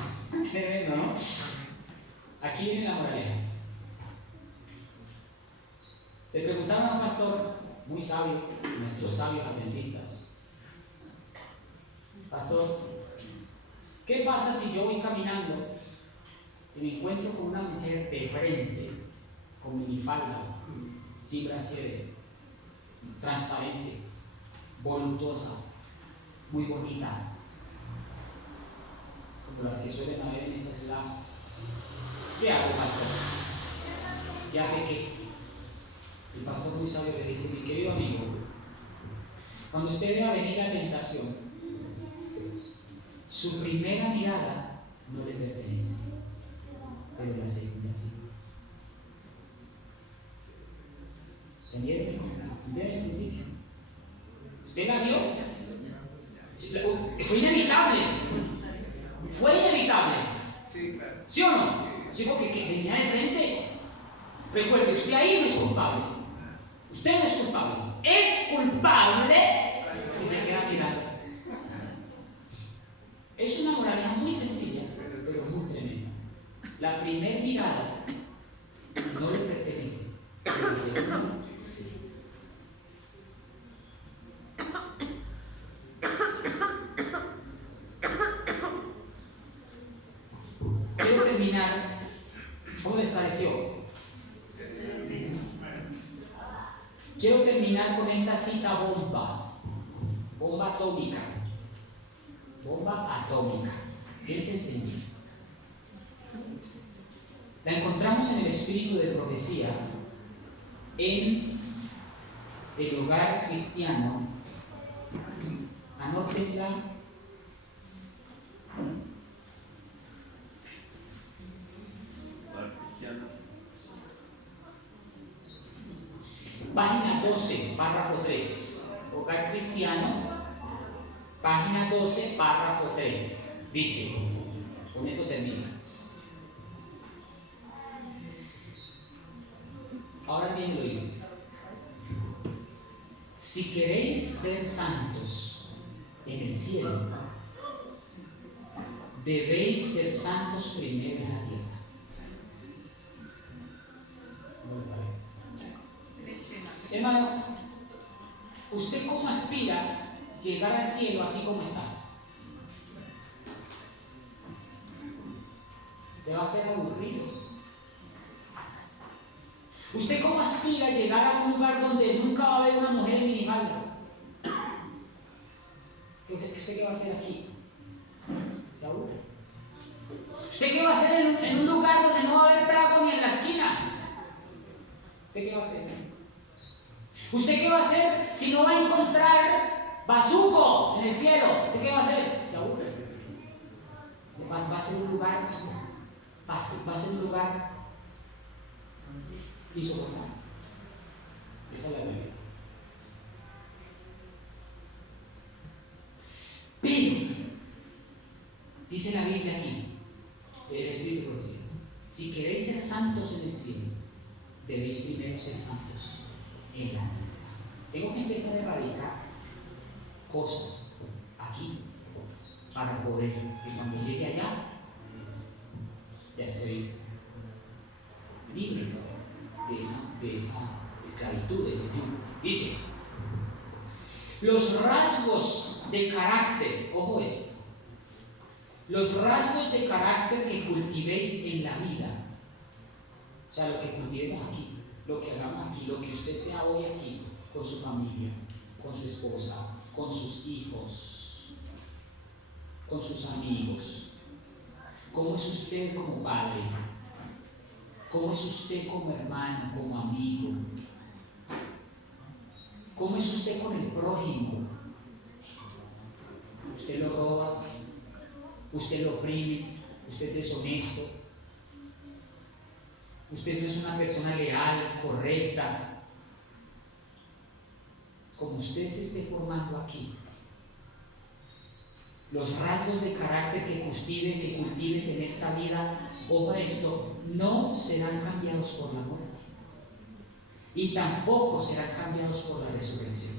Tremendo, ¿no? Aquí viene la moraleja. Le preguntaron a un pastor muy sabio, nuestros sabios adventistas: pastor, ¿qué pasa si yo voy caminando y me encuentro con una mujer de frente, con minifalda, sin brasieres, transparente, voluptuosa, muy bonita, como las que suelen haber en esta ciudad? ¿Qué hago, pastor? Ya pequé. El pastor muy sabio le dice: mi querido amigo, cuando usted vea venir la tentación, su primera mirada no le pertenece, pero la segunda sí. ¿Entendieron? ¿Entendieron el principio? ¿Usted la vio? Fue inevitable. Fue inevitable. Sí, claro. ¿Sí o no? Sí, porque que venía de frente. Recuerde, usted ahí no es culpable. Usted no es culpable. Es culpable si se queda mirando. Es una moraleja muy sencilla, pero muy tremenda. La primera mirada no le pertenece, pero la segunda sí. Quiero terminar con esta cita bomba atómica. Bomba atómica. Siéntense en mí. La encontramos en el espíritu de profecía en el hogar cristiano. Anótenla. Página 12, párrafo 3. Hogar cristiano, página 12, párrafo 3. Dice, con eso termino. Ahora bien lo digo. Si queréis ser santos en el cielo, debéis ser santos primero en la tierra. Hermano, ¿usted cómo aspira llegar al cielo así como está? ¿Le va a ser aburrido? ¿Usted cómo aspira llegar a un lugar donde nunca va a haber una mujer en minifalda? ¿Usted qué va a hacer aquí? ¿Se aburre? ¿Usted qué va a hacer en un lugar donde no va a haber trago ni en la esquina? ¿Usted qué va a hacer? ¿Usted qué va a hacer si no va a encontrar bazuco en el cielo? ¿Usted qué va a hacer? Se aburre. Va a ser un lugar, va a ser un lugar insoportable. Esa es la Biblia. Pero, dice la Biblia aquí, el Espíritu profecía, si queréis ser santos en el cielo, debéis primero ser santos en la tierra. Tengo que empezar a erradicar cosas aquí para poder que cuando llegue allá ya estoy libre de esa esclavitud, de ese yugo. Dice, los rasgos de carácter, ojo esto, los rasgos de carácter que cultivéis en la vida, o sea, lo que cultivemos aquí, lo que hagamos aquí, lo que usted sea hoy aquí, con su familia, con su esposa, con sus hijos, con sus amigos. ¿Cómo es usted como padre? ¿Cómo es usted como hermano, como amigo? ¿Cómo es usted con el prójimo? ¿Usted lo roba? ¿Usted lo oprime? ¿Usted es deshonesto? ¿Usted no es una persona leal, correcta? Como usted se esté formando aquí, los rasgos de carácter que cultives en esta vida, ojo a esto, no serán cambiados por la muerte y tampoco serán cambiados por la resurrección.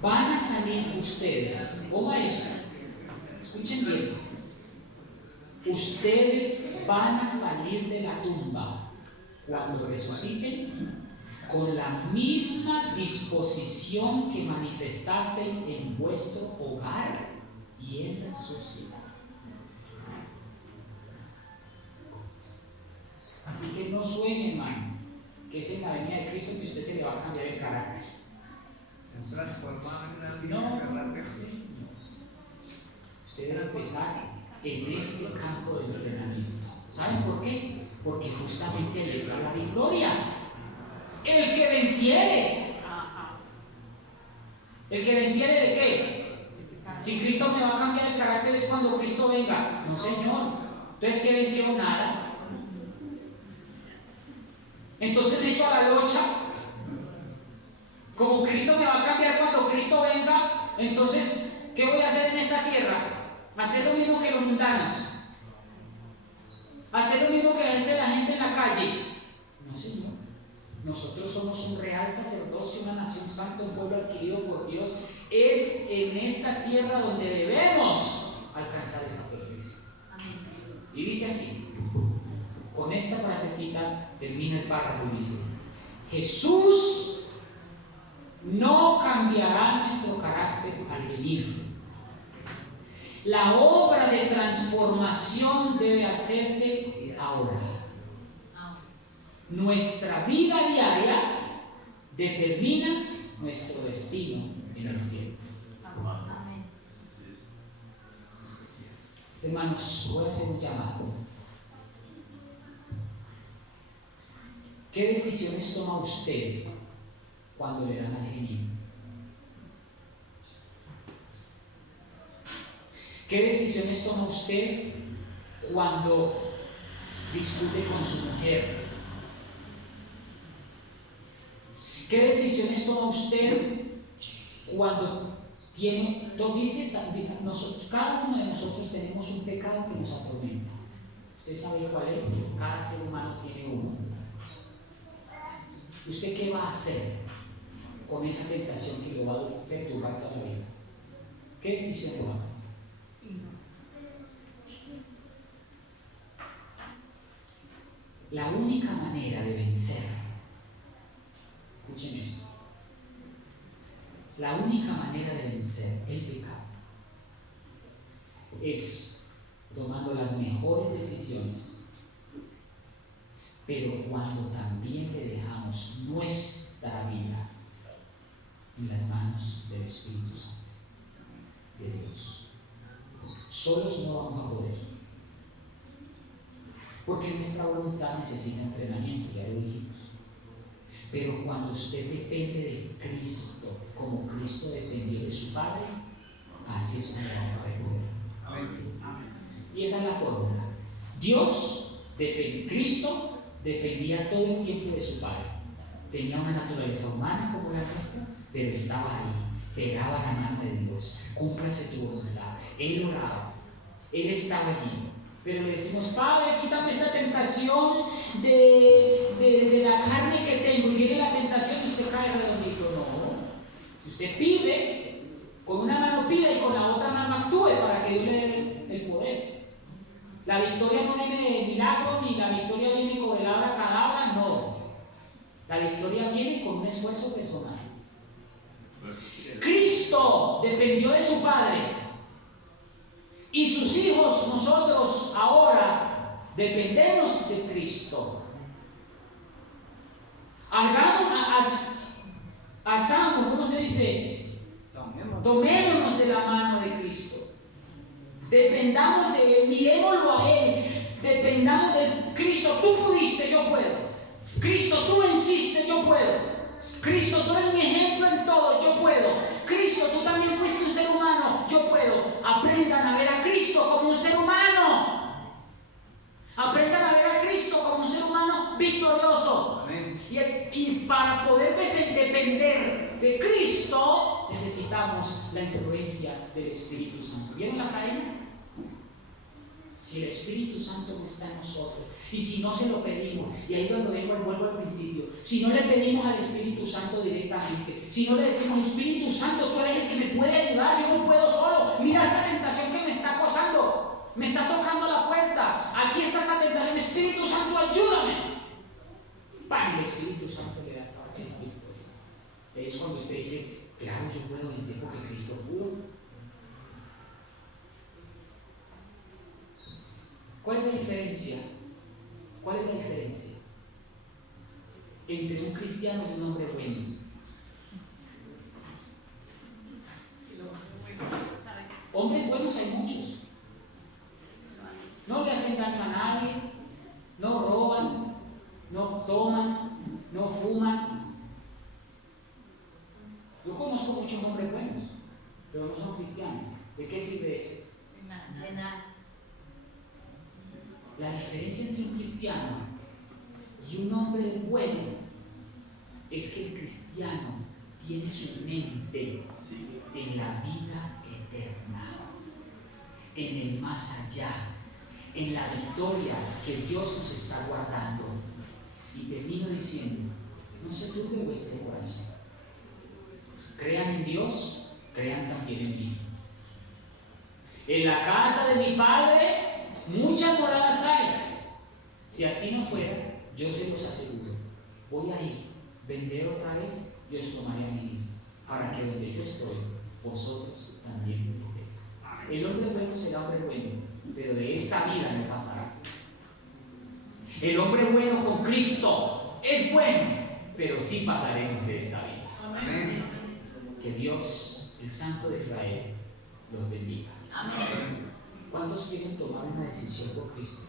Van a salir ustedes, ojo a esto, escuchen bien. Ustedes van a salir de la tumba cuando resuciten con la misma disposición que manifestasteis en vuestro hogar y en la sociedad. Así que no sueñe, hermano, que es en la venida de Cristo que usted se le va a cambiar el carácter. Se transforma en una No, vida. usted debe empezar en este campo de entrenamiento. ¿Saben por qué? Porque justamente ahí está la victoria. El que venciere. ¿El que venciere de qué? Si Cristo me va a cambiar el carácter es cuando Cristo venga. No, Señor. Entonces, ¿qué venció? Nada. Entonces me echo a la locha. Como Cristo me va a cambiar cuando Cristo venga, entonces, ¿qué voy a hacer en esta tierra? Hacer lo mismo que los mundanos. Hacer lo mismo que hace la gente en la calle. No, Señor. Nosotros somos un real sacerdocio, una nación santa, un pueblo adquirido por Dios. Es en esta tierra donde debemos alcanzar esa perfección. Y dice así, con esta frasecita termina el párrafo y dice, Jesús no cambiará nuestro carácter al venir. La obra de transformación debe hacerse ahora. Nuestra vida diaria determina nuestro destino en el cielo. Amén. Hermanos, voy a hacer un llamado. ¿Qué decisiones toma usted cuando le dan al genio? ¿Qué decisiones toma usted cuando discute con su mujer? ¿Qué decisiones toma usted cuando tiene, dice también, cada uno de nosotros tenemos un pecado que nos atormenta? ¿Usted sabe cuál es? Cada ser humano tiene uno. ¿Usted qué va a hacer con esa tentación que lo va a perturbar toda la vida? ¿Qué decisión le va a tomar? La única manera de vencer, escuchen esto, la única manera de vencer el pecado es tomando las mejores decisiones, pero cuando también le dejamos nuestra vida en las manos del Espíritu Santo de Dios. Solos no vamos a poder, porque nuestra voluntad necesita entrenamiento, ya lo dijimos. Pero cuando usted depende de Cristo, como Cristo dependió de su Padre, así es como vamos a vencer. Y esa es la fórmula. Cristo dependía todo el tiempo de su Padre. Tenía una naturaleza humana como la nuestra, pero estaba ahí, pegado a la mano de Dios. Cúmplase tu voluntad. Él oraba, Él estaba allí. Pero le decimos, Padre, quítame esta tentación de la carne que tengo. Y viene la tentación y usted cae redondito. No. Si usted pide, con una mano pide y con la otra mano actúe para que Dios le dé el poder. La victoria no viene de milagro, ni la victoria viene con el abracadabra, no. La victoria viene con un esfuerzo personal. Cristo dependió de su Padre. Y sus hijos, nosotros ahora dependemos de Cristo. Hagamos, ¿cómo se dice? Tomémonos de la mano de Cristo. Dependamos de Él, miremoslo a Él. Dependamos de Cristo. Tú pudiste, yo puedo. Cristo, tú venciste, yo puedo. Cristo, tú eres mi ejemplo en todo, yo puedo. Cristo, tú también fuiste un ser humano, yo puedo. Aprendan a ver a Cristo como un ser humano. Aprendan a ver a Cristo como un ser humano victorioso. Amén. Y para poder depender de Cristo, necesitamos la influencia del Espíritu Santo. ¿Vieron la cadena? Si el Espíritu Santo no está en nosotros, y si no se lo pedimos, y ahí es donde vuelvo al principio, si no le pedimos al Espíritu Santo directamente, si no le decimos, Espíritu Santo, tú eres el que me puede ayudar, yo no puedo solo, mira esta tentación que me está acosando, me está tocando la puerta, aquí está esta tentación, Espíritu Santo, ayúdame. ¡Pam! El Espíritu Santo le da esa victoria. Es cuando usted dice, claro, yo puedo vencer porque Cristo pudo. ¿Cuál es la diferencia? ¿Cuál es la diferencia entre un cristiano y un hombre bueno? Hombres buenos hay muchos. No le hacen daño a nadie, no roban, no toman, no fuman. Yo conozco muchos hombres buenos, pero no son cristianos. ¿De qué sirve eso? De nada. La diferencia entre un cristiano y un hombre bueno es que el cristiano tiene su mente en la vida eterna, en el más allá, en la victoria que Dios nos está guardando. Y termino diciendo, no se turbe vuestro corazón. Crean en Dios, crean también en mí. En la casa de mi Padre muchas moradas hay. Si así no fuera, yo se los aseguro, voy a ir, vendré otra vez y os tomaré a mí mismo, para que donde yo estoy, vosotros también estéis. El hombre bueno será hombre bueno, pero de esta vida no pasará. El hombre bueno con Cristo es bueno, pero sí pasaremos de esta vida. Amén. Que Dios, el Santo de Israel, los bendiga. Amén. ¿Cuántos quieren tomar una decisión por Cristo?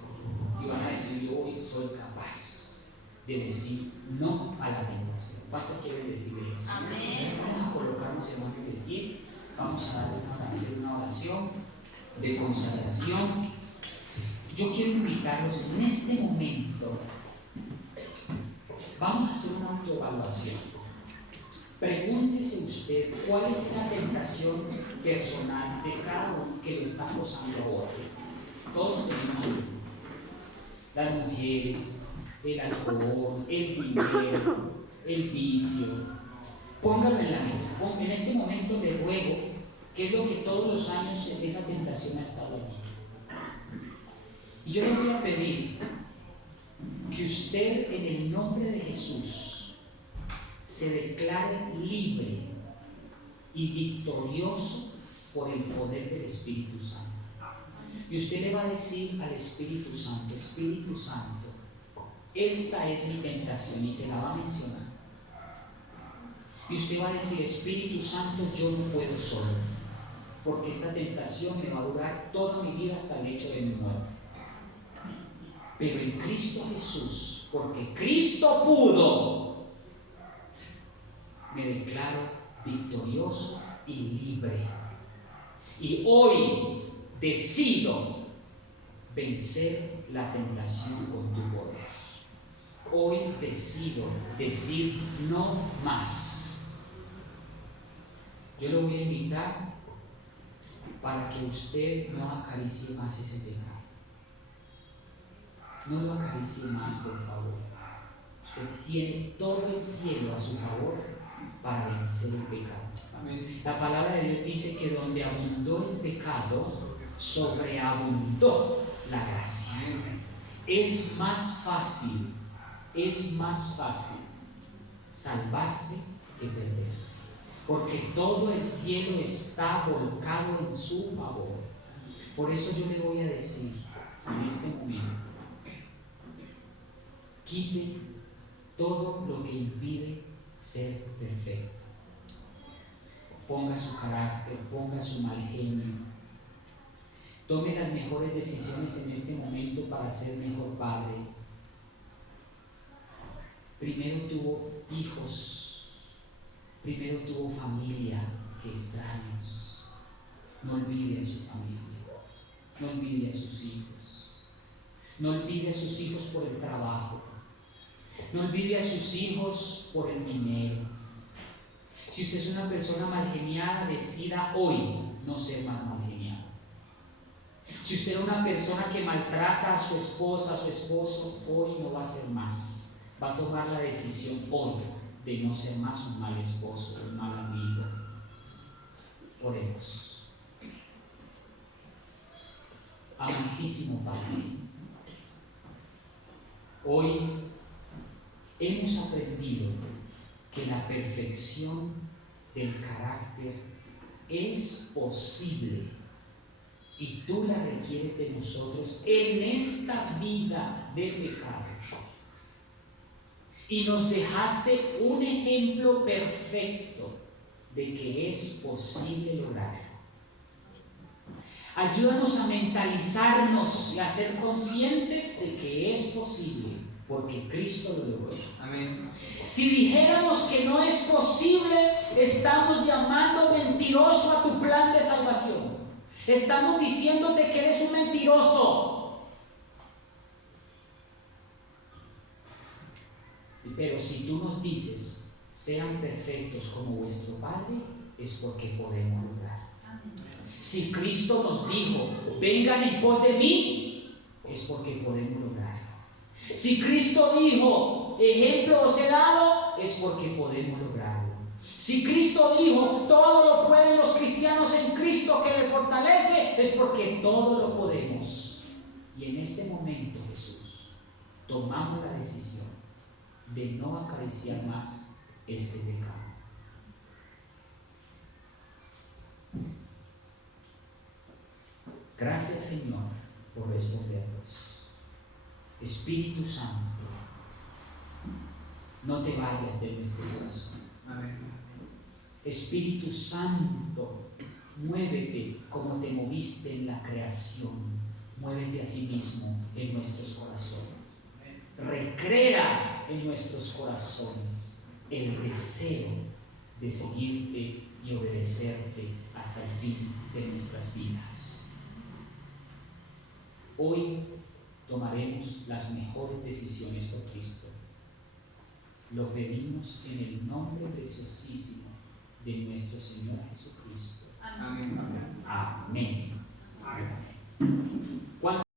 Y van a decir, yo hoy soy capaz de decir no a la tentación. ¿Cuántos quieren decir eso? Amén. Vamos a colocarnos en orden de pie. Vamos a hacer una oración de consagración. Yo quiero invitarlos en este momento. Vamos a hacer una autoevaluación. Pregúntese usted cuál es la tentación personal de cada uno que le está acosando ahora. Todos tenemos uno. Las mujeres, el alcohol, el dinero, el vicio. Póngalo en la mesa. En este momento le ruego, que es lo que todos los años esa tentación ha estado allí. Y yo le voy a pedir que usted, en el nombre de Jesús, se declare libre y victorioso por el poder del Espíritu Santo. Y usted le va a decir al Espíritu Santo, Espíritu Santo, esta es mi tentación, y se la va a mencionar. Y usted va a decir, Espíritu Santo, yo no puedo solo, porque esta tentación me va a durar toda mi vida hasta el hecho de mi muerte. Pero en Cristo Jesús, porque Cristo pudo, me declaro victorioso y libre. Y hoy decido vencer la tentación con tu poder. Hoy decido decir no más. Yo lo voy a invitar para que usted no acaricie más ese pecado. No lo acaricie más, por favor. Usted tiene todo el cielo a su favor para vencer el pecado. Amén. La palabra de Dios dice que donde abundó el pecado, sobreabundó la gracia. Es más fácil salvarse que perderse, porque todo el cielo está volcado en su favor. Por eso yo le voy a decir en este momento, quite todo lo que impide ser perfecto. Ponga su carácter, ponga su mal genio. Tome las mejores decisiones en este momento para ser mejor padre. Primero tuvo hijos, primero tuvo familia, que extraños. No olvide a su familia, no olvide a sus hijos, no olvide a sus hijos por el trabajo, no olvide a sus hijos por el dinero. Si usted es una persona malgeniada, decida hoy no ser más malgeniado. Si usted es una persona que maltrata a su esposa, a su esposo, hoy no va a ser más. Va a tomar la decisión hoy de no ser más un mal esposo, un mal amigo. Oremos. Amantísimo Padre, hoy hemos aprendido que la perfección del carácter es posible y tú la requieres de nosotros en esta vida de pecado. Y nos dejaste un ejemplo perfecto de que es posible lograrlo. Ayúdanos a mentalizarnos y a ser conscientes de que es posible, porque Cristo lo logró. Amén. Si dijéramos que no es posible, estamos llamando mentiroso a tu plan de salvación. Estamos diciéndote que eres un mentiroso. Pero si tú nos dices, sean perfectos como vuestro Padre, es porque podemos lograr. Si Cristo nos dijo, vengan en pos de mí, es porque podemos lograrlo. Si Cristo dijo, ejemplo os he dado, es porque podemos lograrlo. Si Cristo dijo, todo lo pueden los cristianos en Cristo que le fortalece, es porque todo lo podemos. Y en este momento, Jesús, tomamos la decisión de no acariciar más este pecado. Gracias, Señor, por respondernos. Espíritu Santo, no te vayas de nuestro corazón. Amén. Espíritu Santo, muévete como te moviste en la creación. Muévete a sí mismo en nuestros corazones. Recrea en nuestros corazones el deseo de seguirte y obedecerte hasta el fin de nuestras vidas. Hoy tomaremos las mejores decisiones por Cristo. Lo pedimos en el nombre preciosísimo de nuestro Señor Jesucristo. Amén. Amén. Amén. Amén.